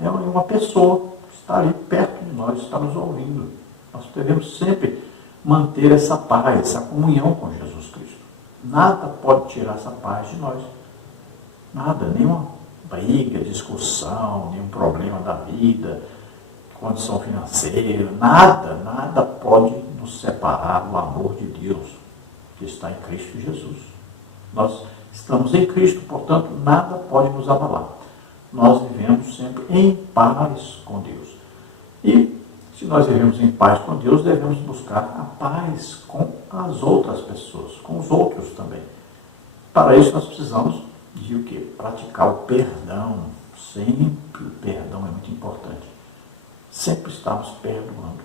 É uma pessoa que está ali perto de nós, está nos ouvindo. Nós devemos sempre manter essa paz, essa comunhão com Jesus Cristo. Nada pode tirar essa paz de nós. Nada, nenhuma briga, discussão, nenhum problema da vida, condição financeira, nada pode nos separar do amor de Deus que está em Cristo Jesus. Nós estamos em Cristo, portanto, nada pode nos abalar. Nós vivemos sempre em paz com Deus. E, se nós vivemos em paz com Deus, devemos buscar a paz com as outras pessoas, com os outros também. Para isso, nós precisamos de o quê? Praticar o perdão. Sempre o perdão é muito importante. Sempre estamos perdoando.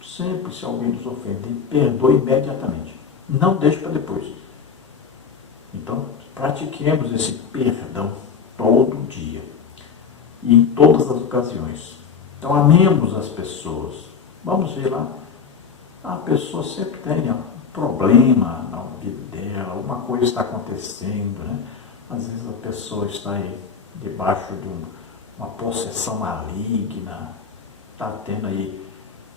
Sempre, se alguém nos ofender, perdoe imediatamente. Não deixe para depois. Então, pratiquemos esse perdão todo dia e em todas as ocasiões. Então, amemos as pessoas. Vamos ver lá. A pessoa sempre tem um problema na vida dela, alguma coisa está acontecendo, né? Às vezes a pessoa está aí debaixo de uma possessão maligna, está tendo aí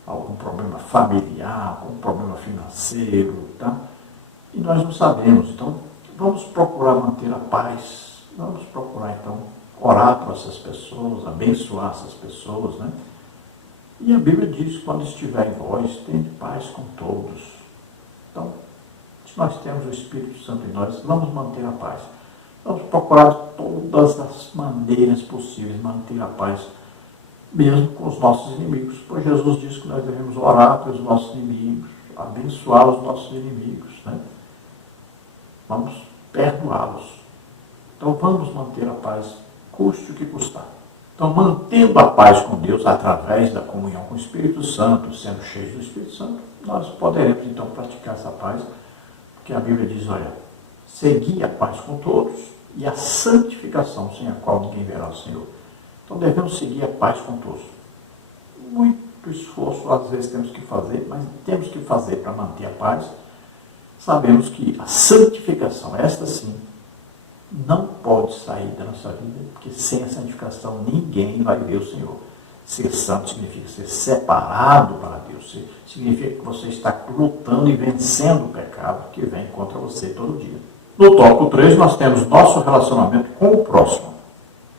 algum problema familiar, algum problema financeiro, tá? E nós não sabemos. Então, vamos procurar manter a paz, vamos procurar, então, orar por essas pessoas, abençoar essas pessoas, né? E a Bíblia diz, quando estiver em vós, tende paz com todos. Então, se nós temos o Espírito Santo em nós, vamos manter a paz. Vamos procurar de todas as maneiras possíveis manter a paz, mesmo com os nossos inimigos. Pois Jesus disse que nós devemos orar pelos nossos inimigos, abençoar os nossos inimigos, né? Vamos perdoá-los. Então vamos manter a paz, custe o que custar. Então, mantendo a paz com Deus através da comunhão com o Espírito Santo, sendo cheios do Espírito Santo, nós poderemos então praticar essa paz, porque a Bíblia diz, olha, segui a paz com todos e a santificação, sem a qual ninguém verá o Senhor. Então devemos seguir a paz com todos. Muito esforço às vezes temos que fazer, mas temos que fazer para manter a paz. Sabemos que a santificação, esta sim, não pode sair da nossa vida, porque sem a santificação ninguém vai ver o Senhor. Ser santo significa ser separado para Deus. Significa que você está lutando e vencendo o pecado que vem contra você todo dia. No tópico 3, nós temos nosso relacionamento com o próximo.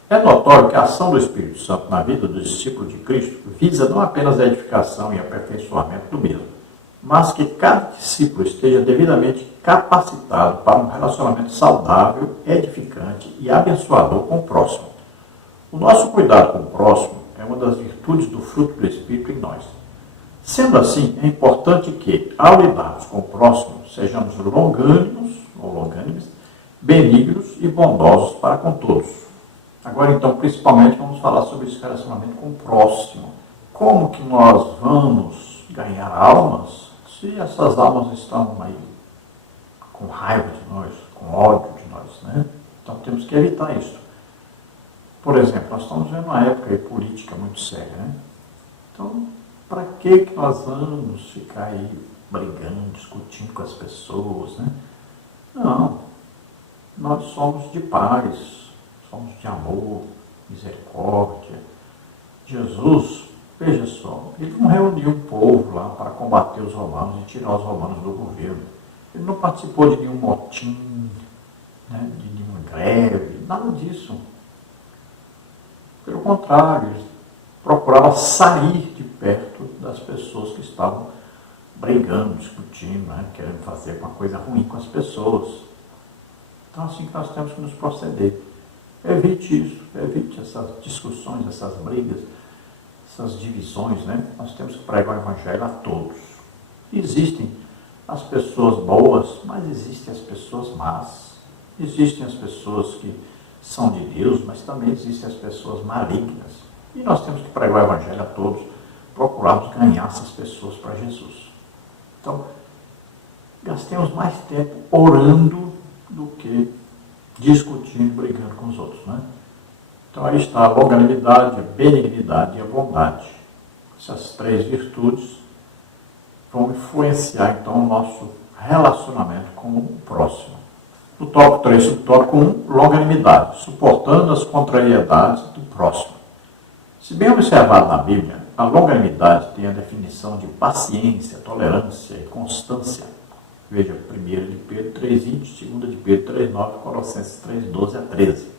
É notório que a ação do Espírito Santo na vida do discípulo de Cristo visa não apenas a edificação e aperfeiçoamento do mesmo, mas que cada discípulo esteja devidamente capacitado para um relacionamento saudável, edificante e abençoador com o próximo. O nosso cuidado com o próximo é uma das virtudes do fruto do Espírito em nós. Sendo assim, é importante que, ao lidarmos com o próximo, sejamos longânimos, benignos e bondosos para com todos. Agora, então, principalmente, vamos falar sobre esse relacionamento com o próximo. Como que nós vamos ganhar almas se essas almas estão aí com raiva de nós, com ódio de nós, né? Então, temos que evitar isso. Por exemplo, nós estamos vendo uma época política muito séria, né? Então, para que nós vamos ficar aí brigando, discutindo com as pessoas, né? Não. Nós somos de paz, somos de amor, misericórdia. Jesus, veja só, ele não reuniu um povo lá para combater os romanos e tirar os romanos do governo. Ele não participou de nenhum motim, né, de nenhuma greve, nada disso. Pelo pelo contrário, ele procurava sair de perto das pessoas que estavam brigando, discutindo, né, querendo fazer uma coisa ruim com as pessoas. Então, assim que nós temos que nos proceder. Evite isso, evite essas discussões, essas brigas, essas divisões, né? Nós temos que pregar o Evangelho a todos. Existem as pessoas boas, mas existem as pessoas más. Existem as pessoas que são de Deus, mas também existem as pessoas malignas. E nós temos que pregar o Evangelho a todos, procurarmos ganhar essas pessoas para Jesus. Então, gastemos mais tempo orando do que discutindo, brigando com os outros, né? Então aí está a longanimidade, a benignidade e a bondade. Essas três virtudes vão influenciar então o nosso relacionamento com o próximo. No tópico 3, subtópico 1, longanimidade, suportando as contrariedades do próximo. Se bem observado na Bíblia, a longanimidade tem a definição de paciência, tolerância e constância. Veja, 1 de Pedro 3,20, 2 de Pedro 3,9, Colossenses 3,12 a 13.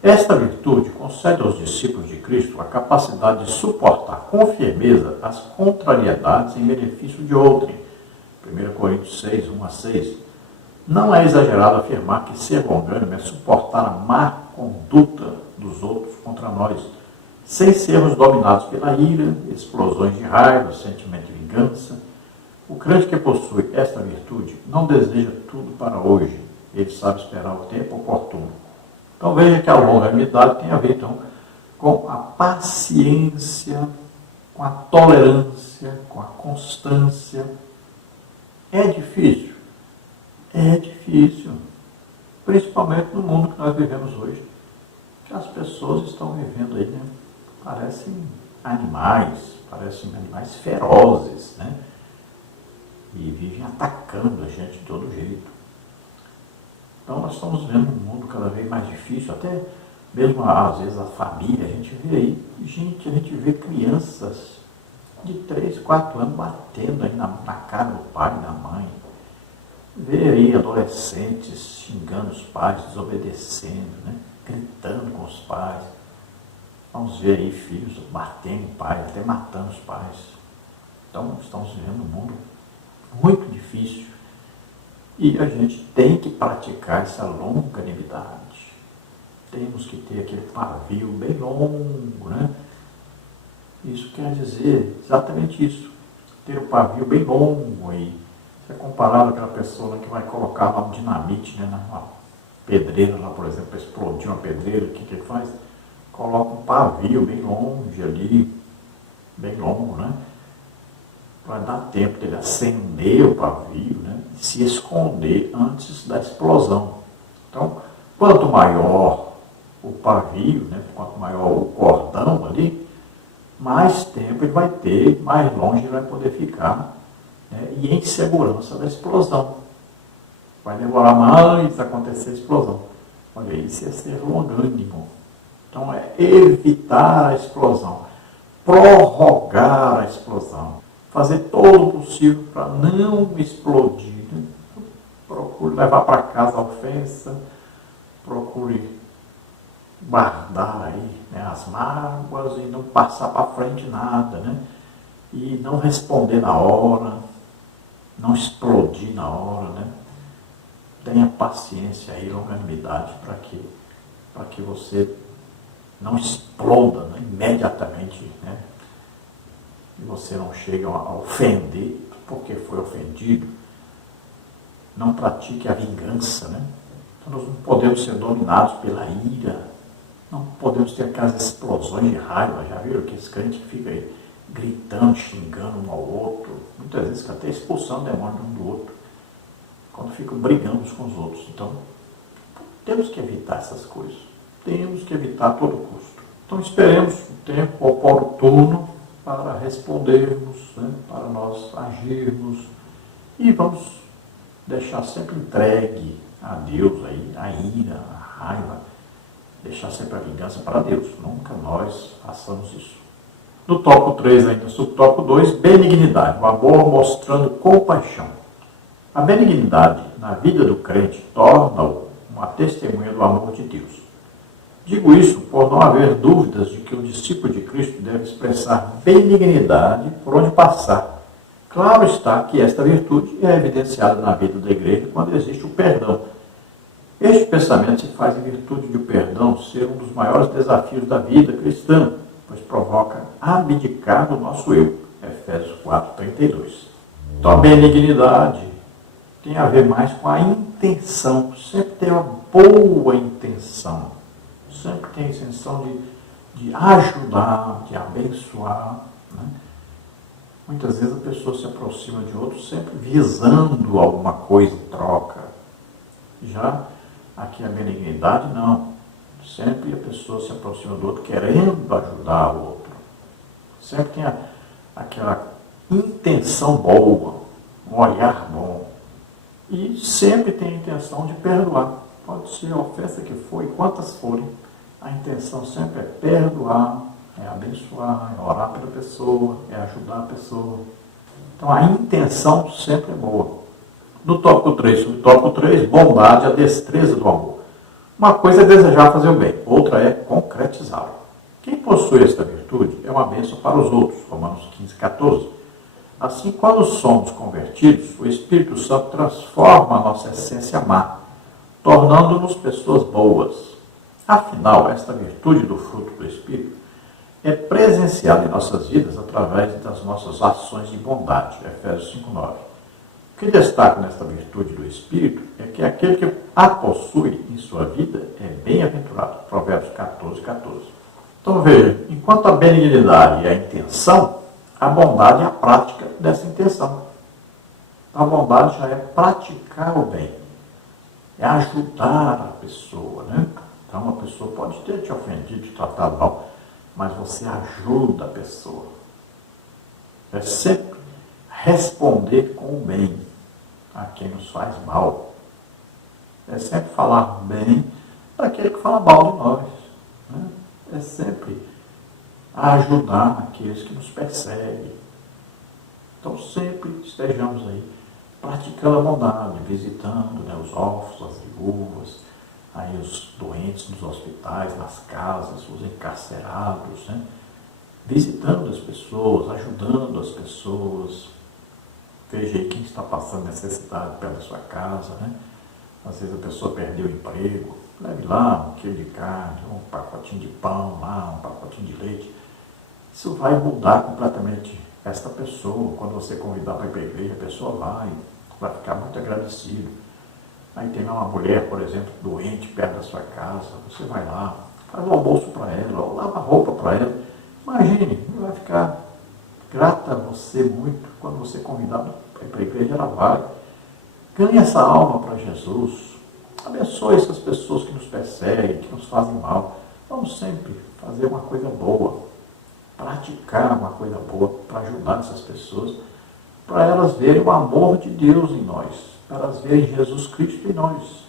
Esta virtude concede aos discípulos de Cristo a capacidade de suportar com firmeza as contrariedades em benefício de outrem. 1 Coríntios 6, 1 a 6. Não é exagerado afirmar que ser longânimo é suportar a má conduta dos outros contra nós, sem sermos dominados pela ira, explosões de raiva, sentimento de vingança. O crente que possui esta virtude não deseja tudo para hoje. Ele sabe esperar o tempo oportuno. Então veja que a longanimidade tem a ver então, com a paciência, com a tolerância, com a constância. É difícil? É difícil. Principalmente no mundo que nós vivemos hoje. Que as pessoas estão vivendo aí, né? Parecem animais ferozes, né? E vivem atacando a gente de todo jeito. Então nós estamos vendo um mundo cada vez mais difícil, até mesmo às vezes a família, a gente vê aí, a gente vê crianças de 3, 4 anos batendo aí na cara do pai e da mãe. Vê aí adolescentes xingando os pais, desobedecendo, né? Gritando com os pais. Vamos ver aí filhos batendo em pais, até matando os pais. Então estamos vivendo um mundo muito difícil. E a gente tem que praticar essa longanimidade. Temos que ter aquele pavio bem longo, né? Isso quer dizer exatamente isso. Ter o pavio bem longo aí. Você é comparado àquela pessoa que vai colocar lá um dinamite, né, numa pedreira lá, por exemplo, para explodir uma pedreira, o que ele faz? Coloca um pavio bem longe ali, bem longo, né? Para dar tempo dele acender o pavio, né? E se esconder antes da explosão. Então, quanto maior o pavio, né? Quanto maior o cordão ali, mais tempo ele vai ter, mais longe ele vai poder ficar, né? E em segurança da explosão. Vai demorar mais a acontecer a explosão. Olha, isso é ser longânimo. Então, é evitar a explosão, prorrogar a explosão. Fazer todo o possível para não explodir. Né? Procure levar para casa a ofensa, procure guardar aí, né, as mágoas e não passar para frente nada, né? E não responder na hora, não explodir na hora, né? Tenha paciência e longanimidade para que você não exploda, né, imediatamente, né? E você não chega a ofender porque foi ofendido. Não pratique a vingança, né? Então nós não podemos ser dominados pela ira, não podemos ter aquelas explosões de raiva. Já viram que esse crente fica aí gritando, xingando um ao outro, muitas vezes até expulsando o demônio um do outro, quando ficam brigando uns com os outros. Então, temos que evitar essas coisas, temos que evitar a todo custo. Então, esperemos o tempo oportuno para respondermos, né, para nós agirmos, e vamos deixar sempre entregue a Deus aí, a ira, a raiva, deixar sempre a vingança para Deus, nunca nós façamos isso. No tópico 3 ainda, subtópico 2, benignidade, o amor mostrando compaixão. A benignidade na vida do crente torna-o uma testemunha do amor de Deus. Digo isso por não haver dúvidas de que o discípulo de Cristo deve expressar benignidade por onde passar. Claro está que esta virtude é evidenciada na vida da igreja quando existe o perdão. Este pensamento se faz em virtude de o perdão ser um dos maiores desafios da vida cristã, pois provoca abdicar do nosso eu. Efésios 4:32. Então a benignidade tem a ver mais com a intenção. Sempre tem uma boa intenção. Sempre tem a intenção de ajudar, de abençoar. Né? Muitas vezes a pessoa se aproxima de outro sempre visando alguma coisa em troca. Já aqui a benignidade não. Sempre a pessoa se aproxima do outro querendo ajudar o outro. Sempre tem aquela intenção boa, um olhar bom. E sempre tem a intenção de perdoar. Pode ser a ofensa que for e quantas forem. A intenção sempre é perdoar, é abençoar, é orar pela pessoa, é ajudar a pessoa. Então a intenção sempre é boa. No tópico 3, bondade, a destreza do amor. Uma coisa é desejar fazer o bem, outra é concretizá-lo. Quem possui esta virtude é uma bênção para os outros, Romanos 15:14. Assim, quando somos convertidos, o Espírito Santo transforma a nossa essência má, tornando-nos pessoas boas. Afinal, esta virtude do fruto do Espírito é presenciada em nossas vidas através das nossas ações de bondade, Efésios 5:9. O que destaco nesta virtude do Espírito é que aquele que a possui em sua vida é bem-aventurado, Provérbios 14:14. Então veja, enquanto a benignidade é a intenção, a bondade é a prática dessa intenção. A bondade já é praticar o bem, é ajudar a pessoa, né? Então, uma pessoa pode ter te ofendido, te tratado mal, mas você ajuda a pessoa. É sempre responder com o bem a quem nos faz mal. É sempre falar bem para aquele que fala mal de nós. Né? É sempre ajudar aqueles que nos perseguem. Então, sempre estejamos aí praticando a bondade, visitando, né, os órfãos, as viúvas, aí os doentes nos hospitais, nas casas, os encarcerados, né? Visitando as pessoas, ajudando as pessoas. Veja aí quem está passando necessidade pela sua casa, né? Às vezes a pessoa perdeu o emprego, leve lá um quilo de carne, um pacotinho de pão lá, um pacotinho de leite. Isso vai mudar completamente esta pessoa. Quando você convidar para ir para a igreja, a pessoa vai ficar muito agradecida. Aí tem lá uma mulher, por exemplo, doente perto da sua casa, você vai lá, faz o almoço para ela, ou lava a roupa para ela. Imagine, ela vai ficar grata a você muito quando você convidado para ir para a igreja, ela vai. Ganhe essa alma para Jesus. Abençoe essas pessoas que nos perseguem, que nos fazem mal. Vamos sempre fazer uma coisa boa, praticar uma coisa boa para ajudar essas pessoas, para elas verem o amor de Deus em nós, para elas verem Jesus Cristo em nós.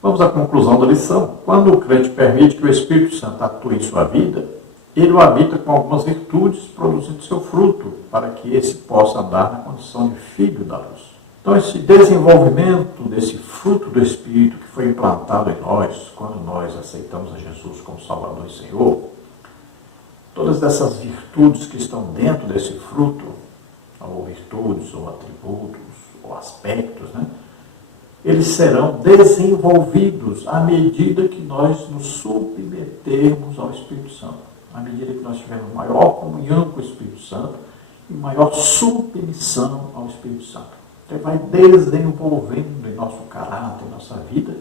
Vamos à conclusão da lição. Quando o crente permite que o Espírito Santo atue em sua vida, ele o habita com algumas virtudes, produzindo seu fruto, para que esse possa andar na condição de filho da luz. Então, esse desenvolvimento desse fruto do Espírito que foi implantado em nós, quando nós aceitamos a Jesus como Salvador e Senhor, todas essas virtudes que estão dentro desse fruto, ou virtudes, ou atributos, ou aspectos, né? Eles serão desenvolvidos à medida que nós nos submetermos ao Espírito Santo. À medida que nós tivermos maior comunhão com o Espírito Santo e maior submissão ao Espírito Santo. Ele vai desenvolvendo em nosso caráter, em nossa vida,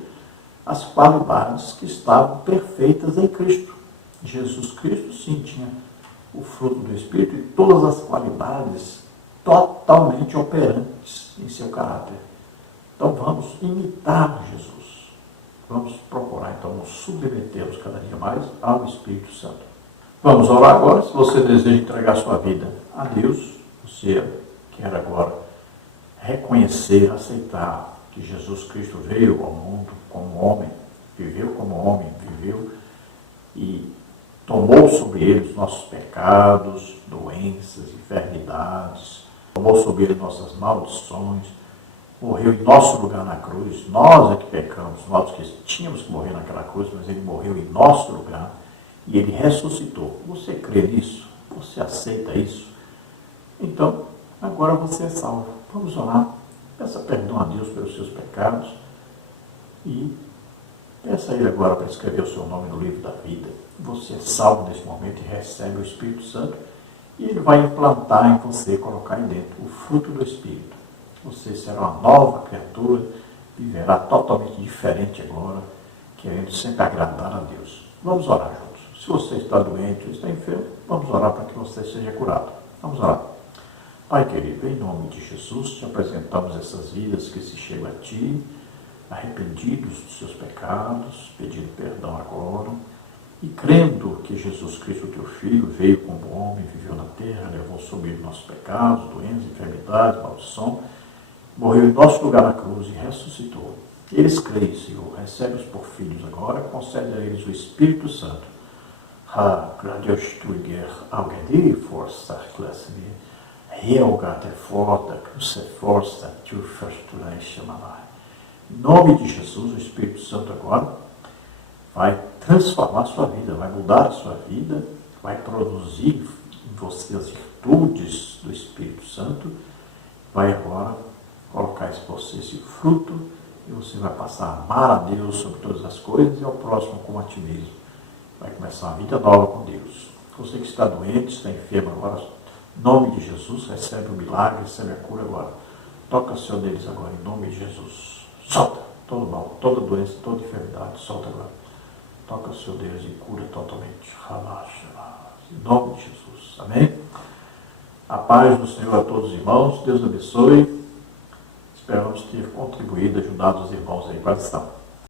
as qualidades que estavam perfeitas em Cristo. Jesus Cristo, sim, tinha o fruto do Espírito e todas as qualidades totalmente operantes em seu caráter. Então vamos imitar Jesus. Vamos procurar, então, nos submetermos cada dia mais ao Espírito Santo. Vamos orar agora. Se você deseja entregar sua vida a Deus, você quer agora reconhecer, aceitar que Jesus Cristo veio ao mundo como homem, viveu e tomou sobre ele os nossos pecados, doenças, enfermidades, tomou sobre ele nossas maldições, morreu em nosso lugar na cruz, nós é que pecamos, nós que tínhamos que morrer naquela cruz, mas ele morreu em nosso lugar e ele ressuscitou. Você crê nisso? Você aceita isso? Então, agora você é salvo. Vamos orar. Peça perdão a Deus pelos seus pecados e peça a Ele agora para escrever o seu nome no livro da vida. Você é salvo nesse momento e recebe o Espírito Santo e Ele vai implantar em você, colocar aí dentro o fruto do Espírito. Você será uma nova criatura, viverá totalmente diferente agora, querendo sempre agradar a Deus. Vamos orar juntos. Se você está doente ou está enfermo, vamos orar para que você seja curado. Vamos orar. Pai querido, em nome de Jesus, te apresentamos essas vidas que se chegam a Ti, arrependidos dos seus pecados, pedindo perdão agora, e crendo que Jesus Cristo, Teu Filho, veio como homem, viveu na terra, levou sobre ele nossos pecados, doenças, enfermidades, maldição, morreu em nosso lugar na cruz e ressuscitou. Eles creem, Senhor, recebe-os por filhos agora, concede a eles o Espírito Santo. Gradiostuiger augedi força classe Helga der Forda, Cruce Força, Tu Festulation Malai. Em nome de Jesus, o Espírito Santo agora vai transformar a sua vida, vai mudar a sua vida, vai produzir em você as virtudes do Espírito Santo, vai agora colocar em você esse fruto e você vai passar a amar a Deus sobre todas as coisas e ao próximo como a ti mesmo. Vai começar uma vida nova com Deus. Você que está doente, está enfermo agora, em nome de Jesus, recebe o milagre, recebe a cura agora. Toca o Senhor deles agora, em nome de Jesus. Solta todo mal, toda doença, toda enfermidade, solta agora. Toca o Senhor deles e cura totalmente. Relaxa, em nome de Jesus. Amém? A paz do Senhor a todos os irmãos. Deus abençoe. Esperamos ter contribuído, ajudado os irmãos aí para a lição.